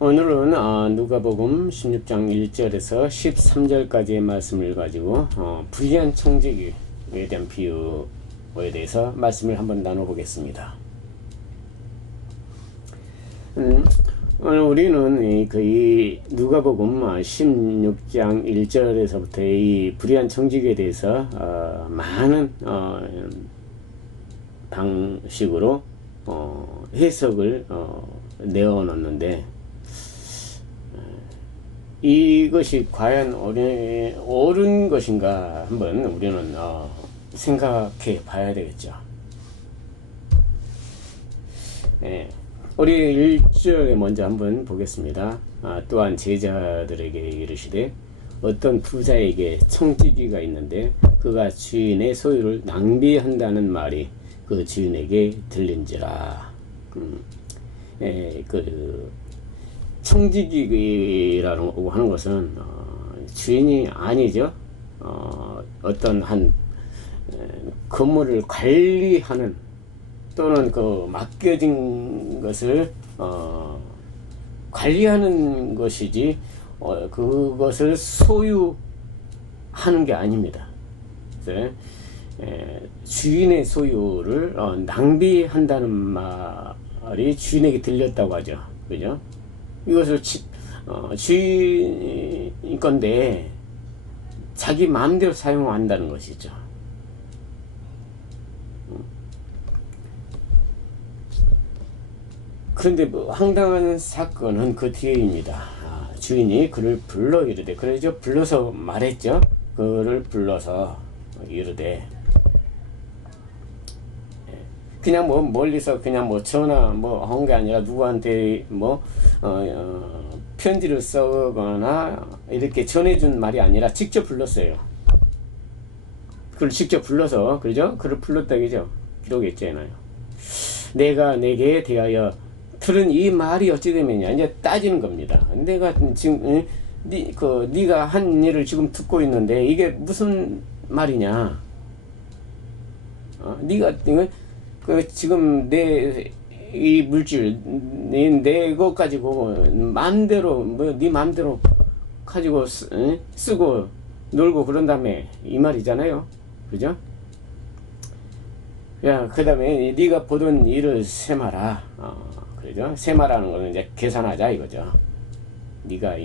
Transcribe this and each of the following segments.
오늘은 누가복음 16장 1절에서 13절까지의 말씀을 가지고 불의한 청지기에 대한 비유에 대해서 말씀을 한번 나눠보겠습니다. 오늘 우리는 이 누가복음 16장 1절에서부터 이 불의한 청지기에 대해서 많은 방식으로 해석을 내어놓는데, 이것이 과연 옳은 것인가 한번 우리는 생각해 봐야 되겠죠. 우리 1절에 먼저 한번 보겠습니다. 또한 제자들에게 이르시되 어떤 부자에게 청지기가 있는데 그가 주인의 소유를 낭비한다는 말이 그 주인에게 들린지라. 그 청지기라고 하는 것은 주인이 아니죠. 어떤 한 건물을 관리하는, 또는 그 맡겨진 것을 관리하는 것이지 그것을 소유하는 게 아닙니다. 그래서 주인의 소유를 낭비한다는 말이 주인에게 들렸다고 하죠. 그죠? 이것을 주인 건데 자기 마음대로 사용한다는 것이죠. 그런데 뭐 황당한 사건은 그 뒤에입니다. 주인이 그를 불러 이르되, 그래죠? 불러서 말했죠. 그를 불러서 이르되, 그냥 뭐 멀리서 그냥 뭐 전화 뭐 한 게 아니라 누구한테 뭐 편지를 써거나 이렇게 전해준 말이 아니라 직접 불렀어요. 그를 직접 불러서, 그러죠? 그를 불렀다, 그죠? 기록에 있잖아요. 내가 내게 대하여 들은 이 말이 어찌 되면냐, 이제 따지는 겁니다. 내가 지금 네가 한 일을 지금 듣고 있는데 이게 무슨 말이냐? 네가 지금 내 이 물질, 내 것 가지고 마음대로 네 마음대로 가지고 쓰고 놀고 그런 다음에 이 말이잖아요, 그죠? 야, 그 다음에 네가 보던 일을 세마라. 그죠? 세마라는 거는 이제 계산하자 이거죠. 네가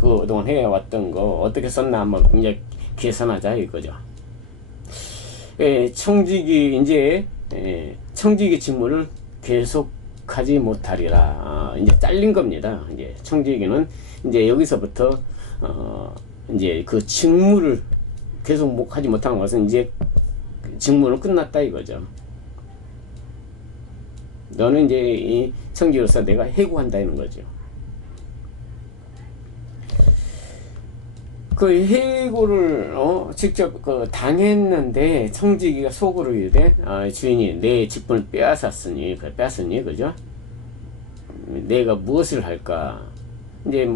그동안 해왔던 거 어떻게 썼나 한번 이제 계산하자 이거죠. 청지기 직무를 계속하지 못하리라. 이제 잘린 겁니다. 이제 청지기는 이제 여기서부터 이제 그 직무를 계속 하지 못한 것은 이제 직무는 끝났다 이거죠. 너는 이제 이 청지기로서 내가 해고한다는 거죠. 그 해고를 직접 당했는데 청지기가 속으로 이르되, 주인이 내 직분을 빼앗았으니, 그죠? 내가 무엇을 할까? 이제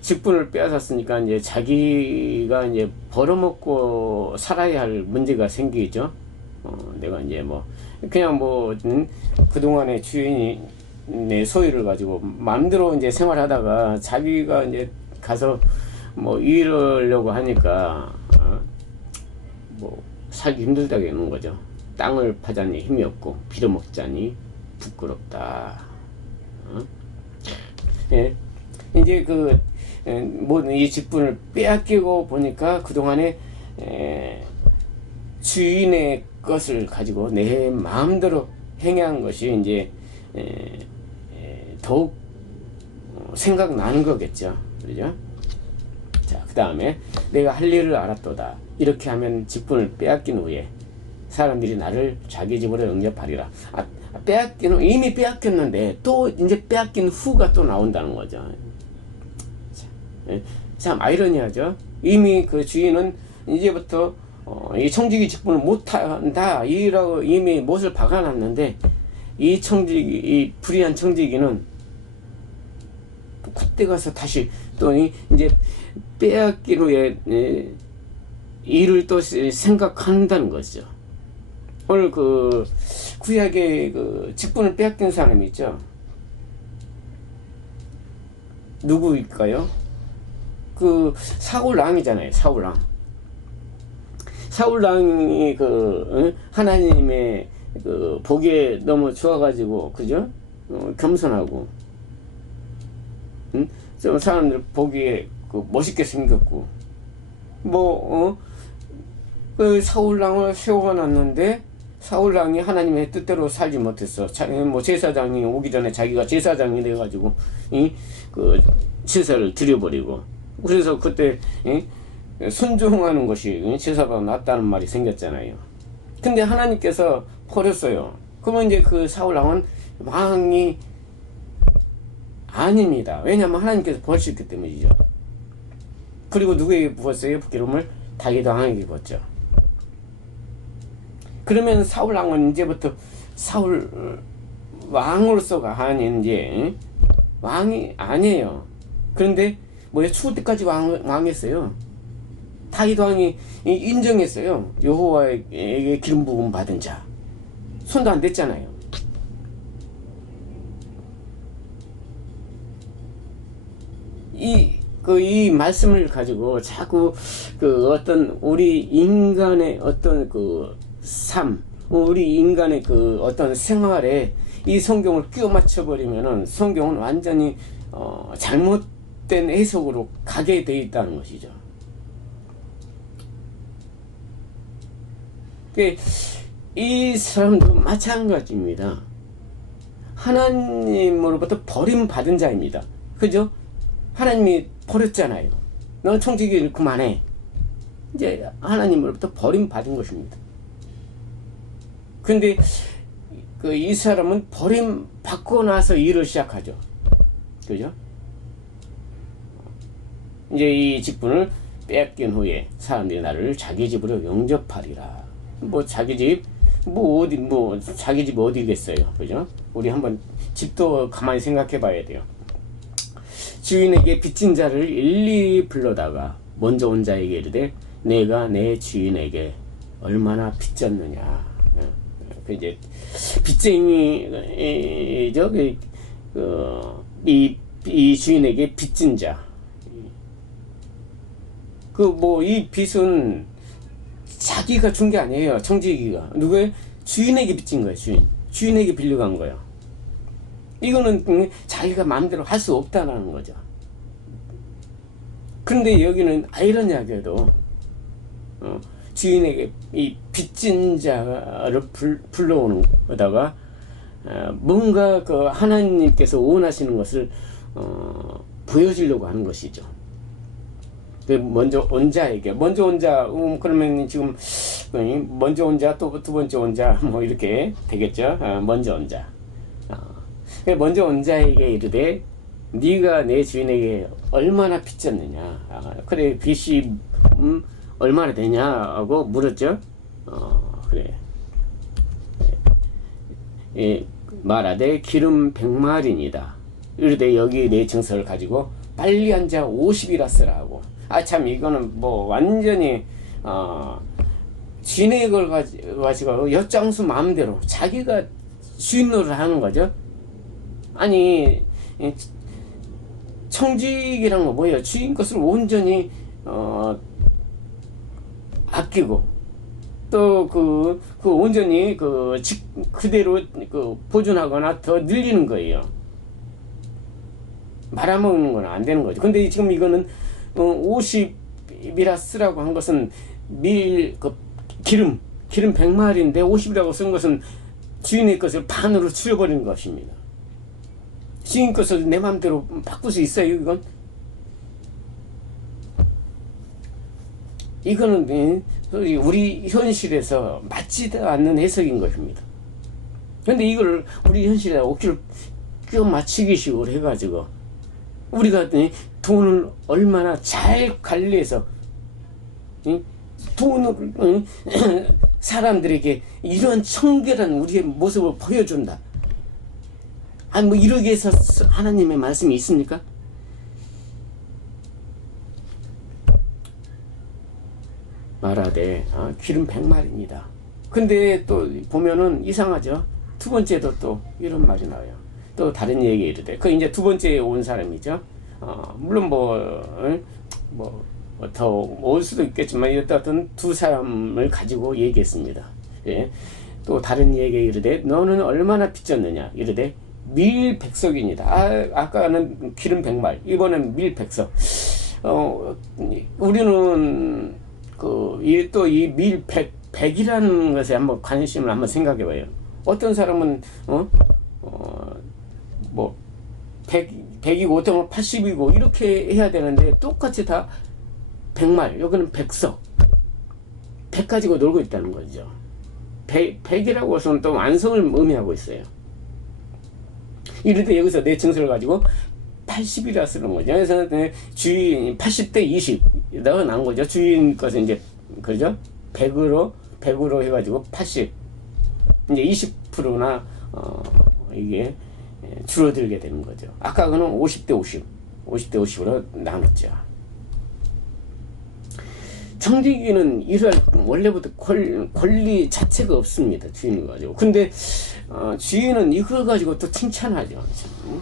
직분을 빼앗았으니까 이제 자기가 이제 벌어먹고 살아야 할 문제가 생기죠. 내가 이제 그냥 그동안에 주인이 내 소유를 가지고 마음대로 이제 생활하다가 자기가 이제 가서 이러려고 하니까 살기 힘들다는 거죠. 땅을 파자니 힘이 없고 빌어먹자니 부끄럽다. 예. 이제 이 직분을 빼앗기고 보니까 그동안에 주인의 것을 가지고 내 마음대로 행한 것이 이제 더욱 생각나는 거겠죠. 그죠? 자, 그 다음에 내가 할 일을 알았도다. 이렇게 하면 직분을 빼앗긴 후에 사람들이 나를 자기 집으로 영접하리라. 이미 빼앗겼는데 또 이제 빼앗긴 후가 또 나온다는 거죠. 참 아이러니하죠. 이미 그 주인은 이제부터 이 청지기 직분을 못한다 이라고 이미 못을 박아놨는데, 이 불의한 청지기는 그때 가서 다시 또 이제 빼앗기로의 일을 또 생각한다는 거죠. 오늘 구약의 직분을 빼앗긴 사람이 있죠. 누구일까요? 그 사울왕이잖아요. 사울왕이 하나님의 그 복에 너무 좋아가지고, 그죠? 겸손하고, 좀 사람들 보기에 그 멋있게 생겼고, 그 사울왕을 세워놨는데 사울왕이 하나님의 뜻대로 살지 못했어. 제사장이 오기 전에 자기가 제사장이 돼가지고 그 제사를 드려버리고, 그래서 그때 순종하는 것이 제사가 낫다는 말이 생겼잖아요. 근데 하나님께서 버렸어요. 그러면 이제 그 사울왕은 왕이 아닙니다. 왜냐하면 하나님께서 버리셨기 때문이죠. 그리고 누구에게 부었어요? 기름을 다윗 왕에게 부었죠. 그러면 사울 왕은 이제부터 사울 왕으로서가 아닌 이제 왕이 아니에요. 그런데 죽을 때까지 왕했어요. 다윗 왕이 인정했어요. 여호와에게 기름 부음 받은 자. 손도 안 댔잖아요. 이 말씀을 가지고 자꾸 우리 인간의 어떤 삶, 우리 인간의 어떤 생활에 이 성경을 끼워 맞춰버리면은 성경은 완전히 잘못된 해석으로 가게 돼 있다는 것이죠. 이 사람도 마찬가지입니다. 하나님으로부터 버림받은 자입니다. 그죠? 하나님이 버렸잖아요. 너 청지기를 그만해. 이제 하나님으로부터 버림받은 것입니다. 근데 이 사람은 버림받고 나서 일을 시작하죠. 그죠? 이제 이 직분을 뺏긴 후에 사람들이 나를 자기 집으로 영접하리라. 자기 집, 자기 집 어디겠어요. 그죠? 우리 한번 집도 가만히 생각해 봐야 돼요. 주인에게 빚진 자를 일일이 불러다가 먼저 온 자에게 이르되 내가 내 주인에게 얼마나 빚졌느냐. 이제 빚쟁이죠. 이 주인에게 빚진 자. 이 빚은 자기가 준 게 아니에요. 청지기가. 누구의? 주인에게 빚진 거예요. 주인에게 빌려간 거예요. 이거는 자기가 마음대로 할 수 없다는 거죠. 그런데 여기는 아이러니하게도 주인에게 이 빚진 자를 불러오는 거다가 뭔가 하나님께서 원하시는 것을 보여주려고 하는 것이죠. 먼저 온 자에게, 먼저 온 자, 그러면 지금 먼저 온 자, 또 두 번째 온 자, 이렇게 되겠죠. 먼저 온 자. 먼저 온 자에게 이르되 네가 내 주인에게 얼마나 빚졌느냐. 그래, 빚이 얼마나 되냐고 물었죠. 그래. 말하되 기름 100마리니다. 이르되 여기 내 증서를 가지고 빨리 앉아 50이라 쓰라 하고. 참, 이거는 완전히 주인의 걸 가지고 엿장수 마음대로 자기가 주인 노릇을 하는 거죠. 아니, 청직이란 건 뭐예요? 주인 것을 온전히 아끼고 또 온전히 그대로 보존하거나 더 늘리는 거예요. 말아먹는 건 안 되는 거죠. 근데 지금 이거는 50이라 쓰라고 한 것은 기름 100마리인데 50이라고 쓴 것은 주인의 것을 반으로 줄여버리는 것입니다. 주인 것을 내 마음대로 바꿀 수 있어요, 이거는 우리 현실에서 맞지도 않는 해석인 것입니다. 그런데 이걸 우리 현실에 억지로 끼워 맞추기 식으로 해가지고 우리가 돈을 얼마나 잘 관리해서 돈을 사람들에게 이런 청결한 우리의 모습을 보여준다. 아니 이러기 위해서 하나님의 말씀이 있습니까? 말하되 기름 100마리입니다. 근데 또 보면은 이상하죠. 두 번째도 또 이런 말이 나와요. 또 다른 얘기 이르되 이제 두 번째 온 사람이죠. 물론 더 올 수도 있겠지만 어떤 두 사람을 가지고 얘기했습니다. 예. 또 다른 얘기 이르되 너는 얼마나 빚졌느냐 이르되 밀백석이니다. 아까는 기름 100말, 이번엔 밀백석. 우리는 또 이 밀백이라는 것에 한번 관심을 한번 생각해 봐요. 어떤 사람은 100이고 어떤 건 80이고 이렇게 해야 되는데 똑같이 다 100말, 여기는 백석, 100 가지고 놀고 있다는 거죠. 100이라고 해서는 또 완성을 의미하고 있어요. 이럴 때 여기서 내 증서를 가지고 80이라 쓰는 거죠. 그래서 주인 80대 20 넣어놓은 거죠. 주인 것은 이제 그죠? 100으로 해가지고 80 이제 20%나 이게 줄어들게 되는 거죠. 아까 그는 50대 50으로 나눴죠. 청지기는 이럴 원래부터 권리 자체가 없습니다. 주인을 가지고. 근데 주인은 이걸 가지고 또 칭찬하죠.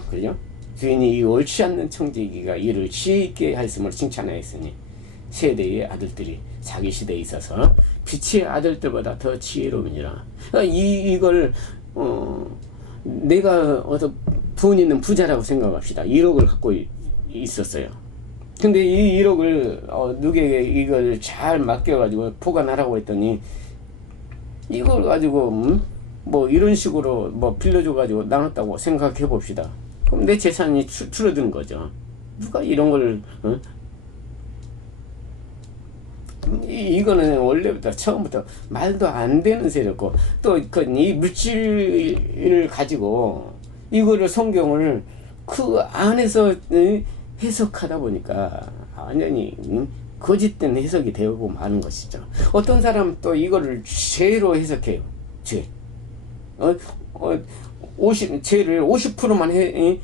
그죠? 주인이 이 옳지 않는 청지기가 이를 지혜 있게 하였음을 칭찬하였으니 세대의 아들들이 자기 시대에 있어서 빛의 아들들보다 더 지혜로우니라. 이걸 내가 어떤 돈 있는 부자라고 생각합시다. 1억을 갖고 있었어요. 근데 이 1억을 누구에게 이걸 잘 맡겨가지고 보관하라고 했더니 이걸 가지고 이런 식으로 빌려줘가지고 나눴다고 생각해 봅시다. 그럼 내 재산이 줄어든 거죠. 누가 이런 걸 이거는 원래부터 처음부터 말도 안 되는 세력고, 또 이 물질을 가지고 이거를 성경을 그 안에서 해석하다 보니까 완전히 거짓된 해석이 되고 마는 것이죠. 어떤 사람 또 이거를 죄로 해석해요. 죄. 죄를 50%만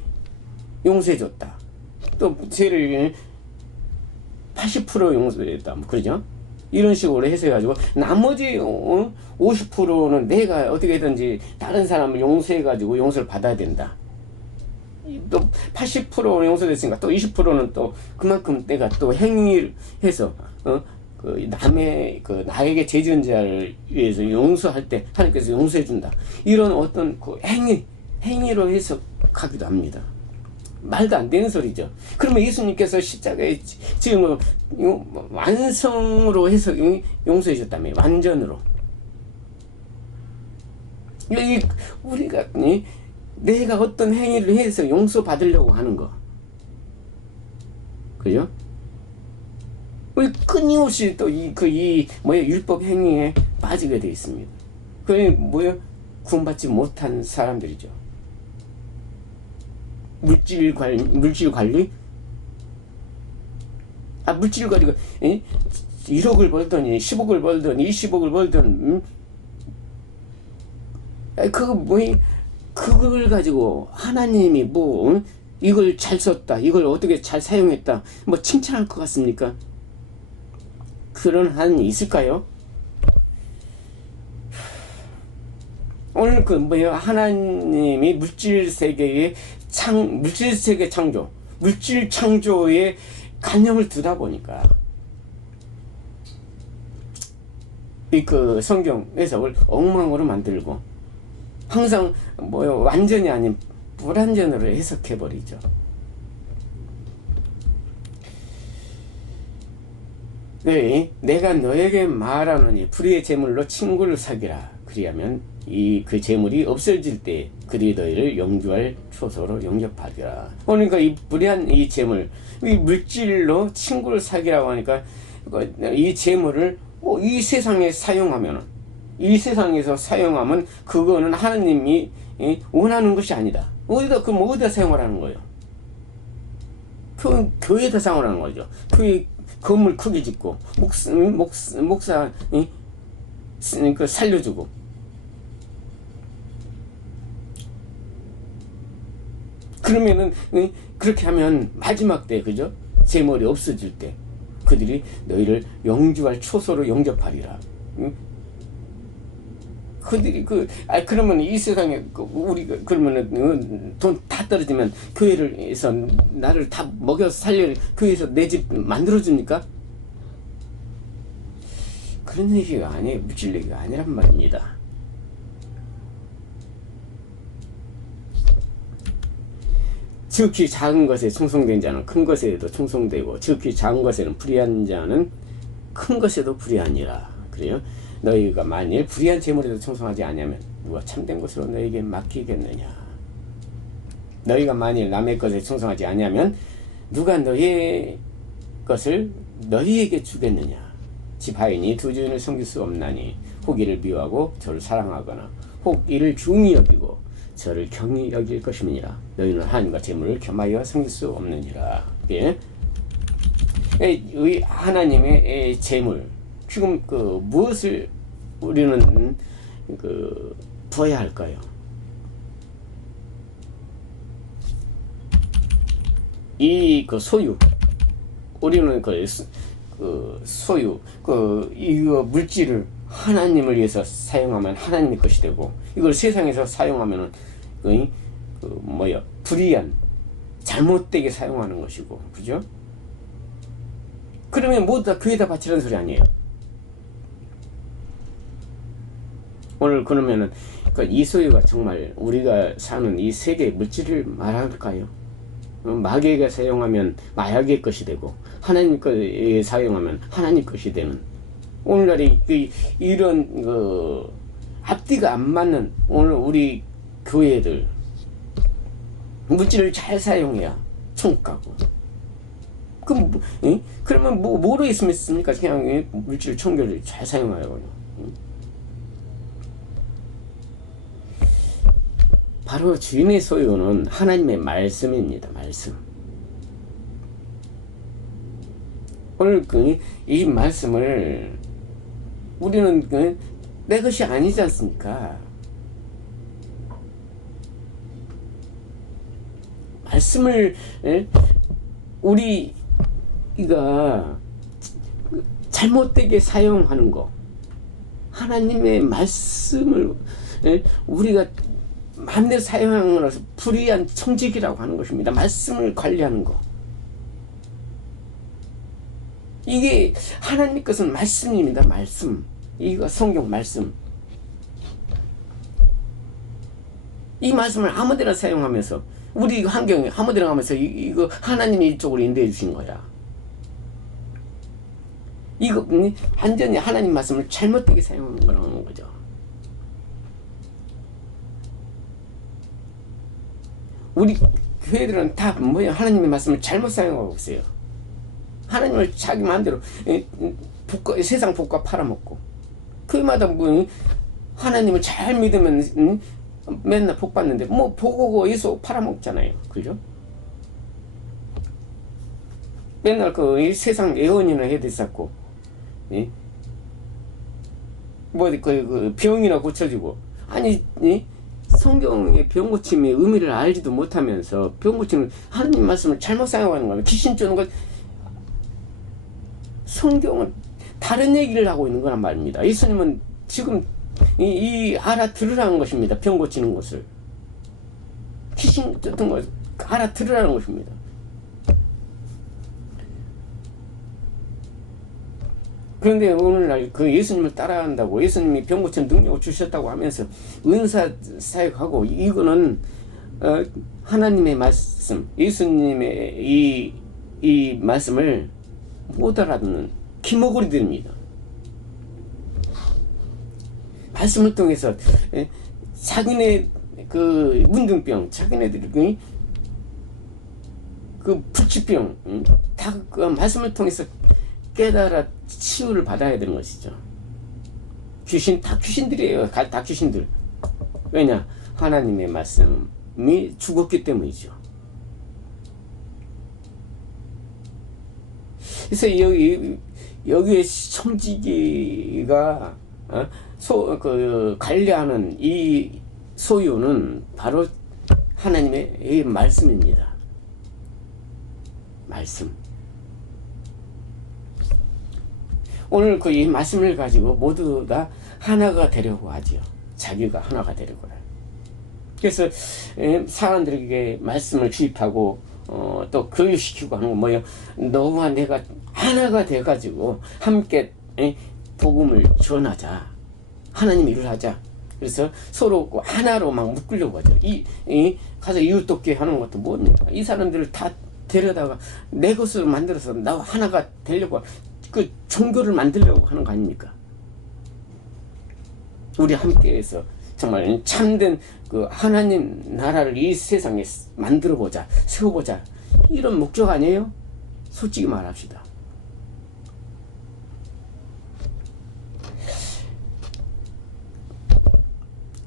용서해줬다. 또 죄를 80% 용서했다. 그러죠? 이런 식으로 해석해가지고 나머지 50%는 내가 어떻게든지 다른 사람을 용서해가지고 용서를 받아야 된다. 또 80% 용서됐으니까 또 20%는 또 그만큼 내가 또 행위를 해서 남의 나에게 죄 지은 자를 위해서 용서할 때 하나님께서 용서해 준다. 이런 어떤 행위로 해석하기도 합니다. 말도 안 되는 소리죠. 그러면 예수님께서 십자가에 지금 완성으로 해서 용서해 줬다며, 완전으로. 우리가 내가 어떤 행위를 해서 용서 받으려고 하는 거, 그죠? 우리 끊임없이 또 율법 행위에 빠지게 되어 있습니다. 그게 구원받지 못한 사람들이죠. 물질 관리? 물질 관리가 1억을 벌더니 10억을 벌더니 20억을 벌더니 그걸 가지고 하나님이 이걸 잘 썼다, 이걸 어떻게 잘 사용했다 칭찬할 것 같습니까? 그런 한이 있을까요? 오늘 하나님이 물질 세계 창조, 물질 창조에 관념을 두다 보니까 성경 해석을 엉망으로 만들고 항상 완전히 아닌 불완전으로 해석해 버리죠. 네, 내가 너에게 말하노니 불의의 제물로 친구를 사귀라. 그리하면 그 재물이 없어질 때 그들이 너희를 영주할 초소로 영접하리라. 그러니까 이 불의한 이 재물, 이 물질로 친구를 사귀라고 하니까 이 재물을 이 세상에 사용하면은, 이 세상에서 사용하면 그거는 하나님이 원하는 것이 아니다. 그럼 어디다 사용하라는 거예요? 교회에다 사용하라는 거죠. 교회 건물 크게 짓고 목사 살려주고. 그러면은 그렇게 하면 마지막 때, 그죠? 재물이 없어질 때 그들이 너희를 영주할 초소로 영접하리라. 그들이 그러면 이 세상에 우리가 그러면은 돈 다 떨어지면 교회에서 나를 다 먹여 살려 교회에서 내 집 만들어 줍니까? 그런 얘기가 아니에요. 물질 얘기가 아니란 말입니다. 지극히 작은 것에 충성된 자는 큰 것에도 충성되고 지극히 작은 것에는 불의한 자는 큰 것에도 불의하니라. 그래요. 너희가 만일 불의한 재물에도 충성하지 아니하면 누가 참된 것으로 너희에게 맡기겠느냐. 너희가 만일 남의 것에 충성하지 아니하면 누가 너희의 것을 너희에게 주겠느냐. 집 하인이 두 주인을 섬길 수 없나니 혹 이를 미워하고 저를 사랑하거나 혹 이를 중히 여기고 저를 경히 여길 것임이니라. 너희는 하나님과 재물을 겸하여 섬길 수 없느니라. 예? 하나님의 재물, 지금 무엇을 우리는 두어야 할까요? 소유, 우리는 소유, 이거 물질을 하나님을 위해서 사용하면 하나님의 것이 되고, 이걸 세상에서 사용하면은 불의한, 잘못되게 사용하는 것이고, 그죠? 그러면 모두 다 교회에다 바치라는 소리 아니에요. 오늘 그러면은 이 소유가 정말 우리가 사는 이 세계 물질을 말할까요? 마귀가 사용하면 마약의 것이 되고 하나님 것에 사용하면 하나님 것이 되는, 오늘날에 이런 앞뒤가 안 맞는 오늘 우리 교회들 물질을 잘 사용해야 천국 가고. 그러면 뭐로 있으면 습니까? 그냥 물질 청결을 잘 사용하요. 바로 주인의 소유는 하나님의 말씀입니다. 말씀. 오늘 이 말씀을 우리는 내 것이 아니지 않습니까? 말씀을 우리가 잘못되게 사용하는 거, 하나님의 말씀을 우리가 마음대로 사용하는 거라서 불의한 청직이라고 하는 것입니다. 말씀을 관리하는 거, 이게 하나님 것은 말씀입니다. 말씀, 이거 성경 말씀. 이 말씀을 아무데나 사용하면서 우리 환경에 아무데나 가면서 이거 하나님이 이쪽으로 인도해 주신 거야. 이거 완전히 하나님 말씀을 잘못되게 사용하는 거라는 거죠. 우리 교회들은 다 하나님의 말씀을 잘못 사용하고 있어요. 하나님을 자기 마음대로 세상 복과 팔아먹고, 그마다 하나님을 잘 믿으면 맨날 복 받는데 복하고 예수 팔아먹잖아요. 그죠? 맨날 세상 예언이나 해도 쌓고, 병이나 고쳐지고, 아니 성경의 병 고침의 의미를 알지도 못하면서 병 고치는 하나님 말씀을 잘못 사용하는 거예요. 귀신 쫓는 것, 성경은 다른 얘기를 하고 있는 거란 말입니다. 예수님은 지금 알아들으라는 것입니다. 병 고치는 것을, 귀신 쫓는 것을 알아들으라는 것입니다. 그런데 오늘날 예수님을 따라한다고, 예수님이 병 고치는 능력을 주셨다고 하면서 은사 사역하고, 이거는 하나님의 말씀, 예수님의 이 말씀을 못 알아듣는 기모거리들입니다. 말씀을 통해서 자기네 문둥병, 자기네들이 불치병, 다 말씀을 통해서 깨달아 치유를 받아야 되는 것이죠. 다 귀신들이에요. 다 귀신들. 왜냐? 하나님의 말씀이 죽었기 때문이죠. 그래서 여기에 청지기가 관리하는 이 소유는 바로 하나님의 이 말씀입니다. 말씀. 오늘 이 말씀을 가지고 모두 다 하나가 되려고 하죠. 자기가 하나가 되는 거라. 그래서 사람들에게 말씀을 주입하고 또 교육시키고 하는 거 뭐예요? 너와 내가 하나가 돼가지고 함께 복음을 전하자. 하나님 일을 하자. 그래서 서로 하나로 막 묶으려고 하죠. 가서 이웃 돕기 하는 것도 뭡니까? 이 사람들을 다 데려다가 내 것으로 만들어서 나와 하나가 되려고 그 종교를 만들려고 하는 거 아닙니까? 우리 함께해서 정말 참된 그 하나님 나라를 이 세상에 만들어보자, 세워보자, 이런 목적 아니에요? 솔직히 말합시다.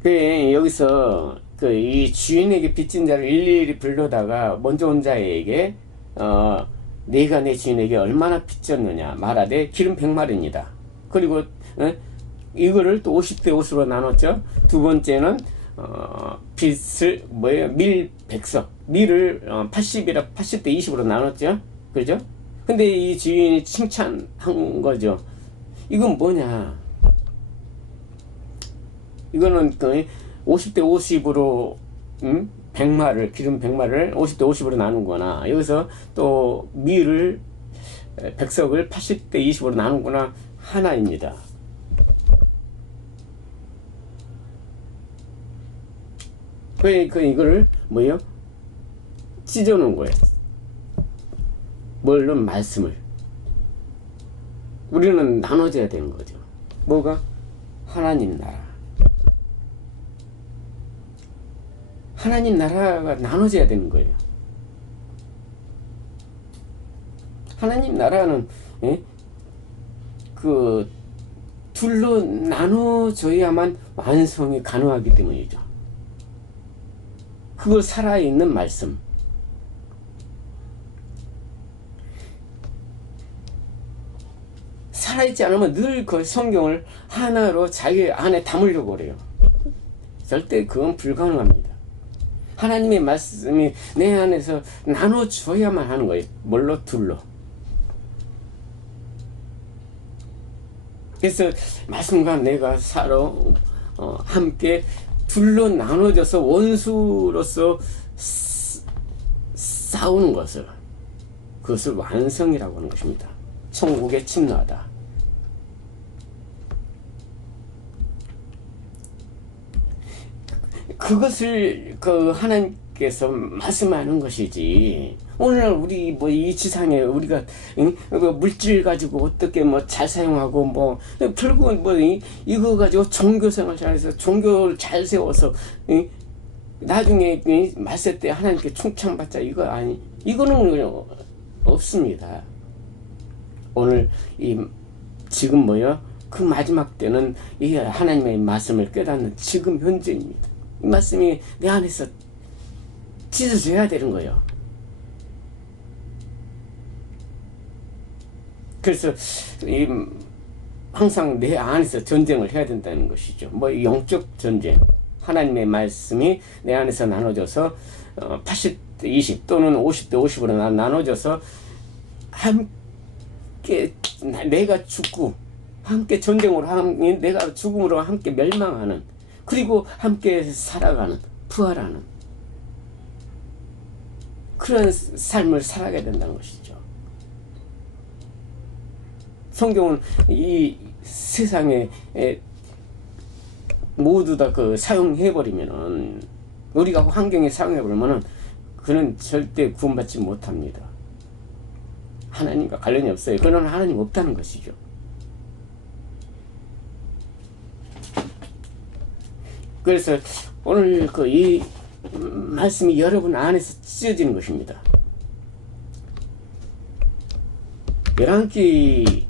여기서 이 주인에게 빚진 자를 일일이 불러다가 먼저 온 자에게 내가 내 주인에게 얼마나 빚졌느냐 말하되 기름 100마리입니다. 그리고 이거를 또 50대 50으로 나눴죠. 두 번째는 빚을 밀 100석, 밀을 80대 20으로 나눴죠. 그죠? 근데 이 주인이 칭찬한 거죠. 이건 뭐냐? 이거는 50대 50으로 100마를 기름 100마를 50대 50으로 나누거나 여기서 또 밀을 100석을 80대 20으로 나누거나 하나입니다. 왜 이거를 뭐예요? 찢어놓은 거예요. 뭘로? 말씀을. 우리는 나눠져야 되는 거죠. 뭐가? 하나님 나라. 하나님 나라가 나눠져야 되는 거예요. 하나님 나라는 둘로 나눠져야만 완성이 가능하기 때문이죠. 그걸 살아있는 말씀. 살아있지 않으면 늘 그 성경을 하나로 자기 안에 담으려고 그래요. 절대 그건 불가능합니다. 하나님의 말씀이 내 안에서 나눠줘야만 하는 거예요. 뭘로? 둘로. 그래서 말씀과 내가 서로 함께 둘로 나눠져서 원수로서 싸우는 것을, 그것을 완성이라고 하는 것입니다. 천국에 침노하다. 그것을 하나님께서 말씀하는 것이지. 오늘날 우리 이 지상에 우리가 물질 가지고 어떻게 잘 사용하고 결국은 이거 가지고 종교생활 잘해서 종교를 잘 세워서 나중에 말세 때 하나님께 칭찬받자, 이거는 없습니다. 오늘 지금 그 마지막 때는 이 하나님의 말씀을 깨닫는 지금 현재입니다. 이 말씀이 내 안에서 찢어져야 되는 거예요. 그래서 항상 내 안에서 전쟁을 해야 된다는 것이죠. 영적 전쟁. 하나님의 말씀이 내 안에서 나눠져서 80대 20 또는 50대 50으로 나눠져서 함께 내가 죽고 함께 전쟁으로 내가 죽음으로 함께 멸망하는, 그리고 함께 살아가는, 부활하는 그런 삶을 살아가야 된다는 것이죠. 성경은 이 세상에 모두 다 사용해버리면은, 우리가 환경에 사용해버리면은 그는 절대 구원받지 못합니다. 하나님과 관련이 없어요. 그는 하나님 없다는 것이죠. 그래서 오늘 이 말씀이 여러분 안에서 찢어지는 것입니다. 열왕기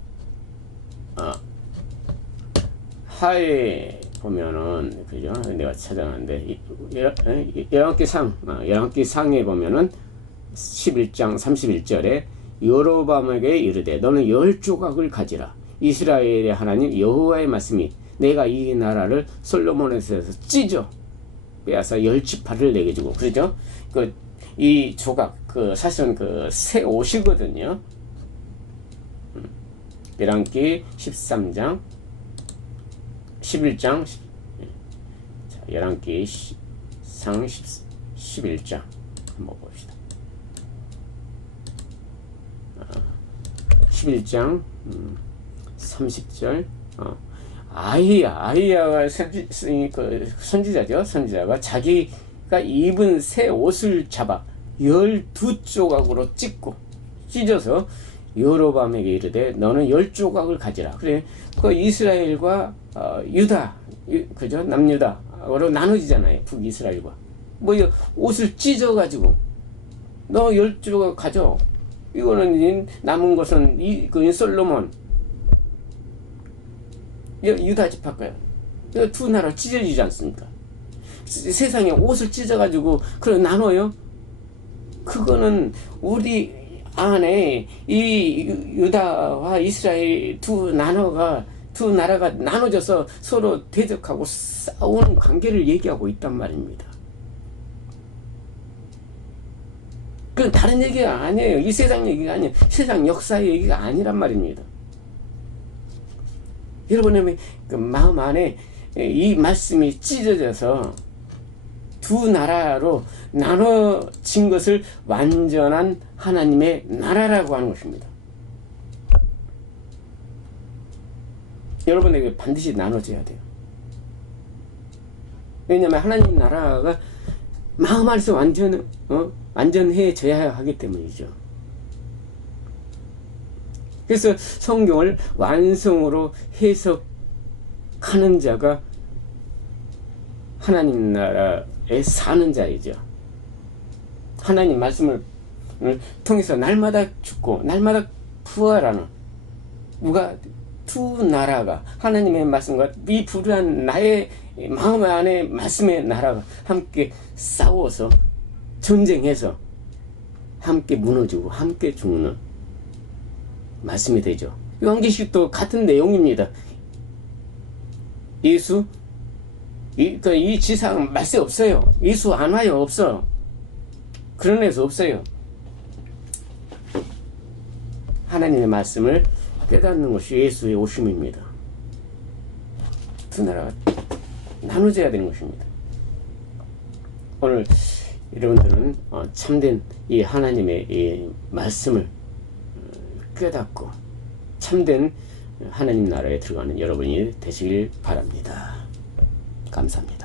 하에 보면은, 그죠? 내가 찾아놨는데 열왕기 상에 보면은 11장 31절에 여로보암에게 이르되 너는 10조각을 가지라. 이스라엘의 하나님 여호와의 말씀이 내가 이 나라를 솔로몬에서 찢어 빼앗아 10지파를 내게 주고. 그러죠? 이 조각, 사실은 새 옷이거든요. 열왕기 13장 11장 열왕기 상 11장 한번 봅시다. 11장 30절. 아히야가 선지자죠. 선지자가 자기가 입은 새 옷을 잡아 12조각으로 찢어서 여로보암에게 이르되 너는 10조각을 가지라. 그래, 그 이스라엘과 유다, 그죠? 남유다로 나눠지잖아요. 북이스라엘과. 뭐 옷을 찢어가지고 너 10조각 가져. 이거는 남은 것은 그 솔로몬, 유다 지파 거야. 두 나라 찢어지지 않습니까? 세상에 옷을 찢어가지고 그걸 나눠요? 그거는 우리 안에 이 유다와 이스라엘 두 나라가 나눠져서 서로 대적하고 싸우는 관계를 얘기하고 있단 말입니다. 그건 다른 얘기가 아니에요. 이 세상 얘기가 아니에요. 세상 역사의 얘기가 아니란 말입니다. 여러분의 그 마음 안에 이 말씀이 찢어져서 두 나라로 나눠진 것을 완전한 하나님의 나라라고 하는 것입니다. 여러분에게 반드시 나눠져야 돼요. 왜냐하면 하나님 나라가 마음 안에서 완전해져야 하기 때문이죠. 그래서 성경을 완성으로 해석하는 자가 하나님 나라에 사는 자이죠. 하나님 말씀을 통해서 날마다 죽고 날마다 부활하는 누가 두 나라가 하나님의 말씀과 이 불의한 나의 마음 안에 말씀의 나라가 함께 싸워서 전쟁해서 함께 무너지고 함께 죽는 말씀이 되죠. 요한계시록도 같은 내용입니다. 예수 이 지상 말세 없어요. 예수 안 와요. 없어. 그런 애서 없어요. 하나님의 말씀을 깨닫는 것이 예수의 오심입니다. 두 나라가 나눠져야 되는 것입니다. 오늘 여러분들은 참된 이 하나님의 이 말씀을 깨닫고 참된 하나님 나라에 들어가는 여러분이 되시길 바랍니다. 감사합니다.